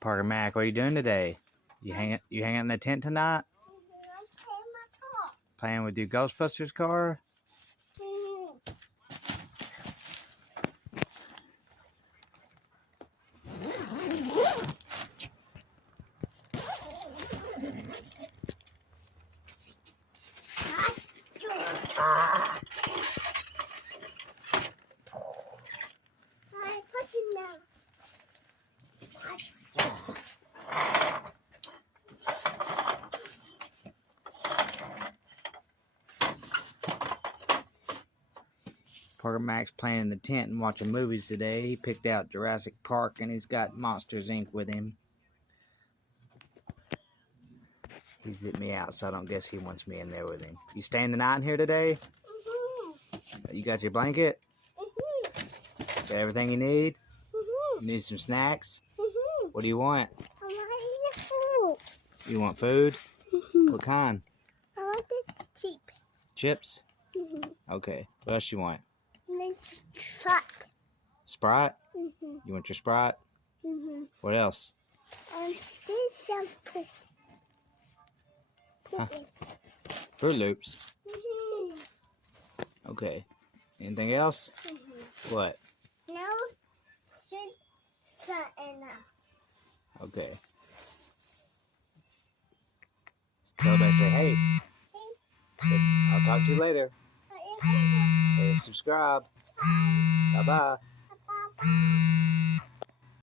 Parker Mack, what are you doing today? You hanging in the tent tonight? I'm playing my car. Playing with your Ghostbusters car? Parker Mack's playing in the tent and watching movies today. He picked out Jurassic Park and he's got Monsters Inc. with him. He zipped me out, so I don't guess he wants me in there with him. You staying the night in here today? You got your blanket? Got everything you need? You need some snacks? What do you want? I want to eat food. You want food? What kind? I want the cheap. Chips? Okay. What else you want? And then truck. Sprite? You want your Sprite? What else? There's some pooping. Fruit Loops? Okay. Anything else? What? No, enough. Okay. Tell everybody, say hey. I'll talk to you later. Say subscribe. Bye-bye. Bye.